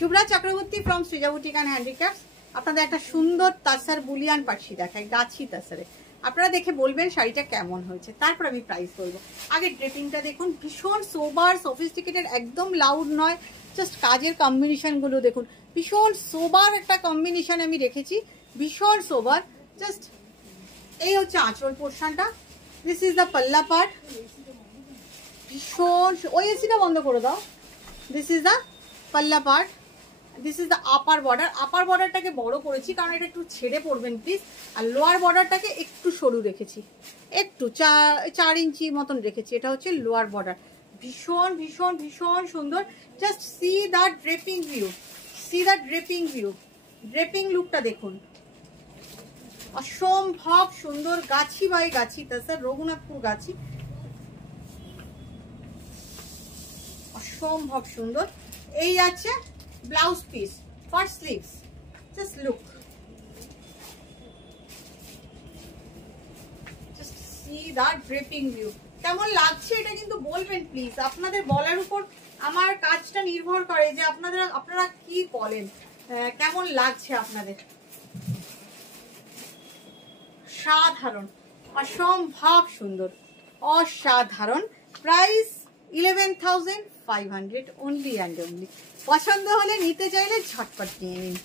Shubhra Chakraborty from Srija boutique and handicrafts. আপনাদের একটা সুন্দর তাসার বুলিয়ান পাটশি দেখাই, গাছি তাসারে। আপনারা দেখে বলবেন শাড়িটা কেমন হয়েছে, তারপর আমি প্রাইস বলবো। আগে ড্রেপিংটা দেখুন, ভীষণ সোবার সফিস্টিকেটেড, একদম লাউড নয়। জাস্ট কাজের কম্বিনেশনগুলো দেখুন, ভীষণ সোবার একটা কম্বিনেশন আমি রেখেছি, ভীষণ সোবার। জাস্ট এই হচ্ছে আঁচল পোর্শনটা, this is the pallu part. ভীষণ, ওই এসিটা বন্ধ করে দাও। This is the pallu part, this is the upper border. Upper বর্ডারটাকে বড় করেছি কারণ এটা একটু ছেড়ে পড়বেন প্লিজ। আর লোয়ার বর্ডারটাকে একটু সরু রেখেছি, একটু 4 ইঞ্চি মতন রেখেছি। এটা হচ্ছে লোয়ার বর্ডার। ভীষণ ভীষণ ভীষণ সুন্দর। Just see the draping view, C the draping view. Draping লুকটা দেখুন, অসম্ভব সুন্দর। গাছি বাই গাছি তাছাড়া রঘুনাথপুর গাছি, অসম্ভব সুন্দর। এই আছে blouse piece for sleeves. Just look, just see the draping view. কেমন লাগছে এটা কিন্তু বলবেন প্লিজ। আপনাদের বলার উপর আমার কাজটা নির্ভর করে যে আপনারা কি বলেন, কেমন লাগছে আপনাদের। সাধারণ, অসম্ভব সুন্দর, অসাধারণ। Price 11,500 only and only. পছন্দ হলে নিতে চাইলে ঝটপট নিয়ে নিন।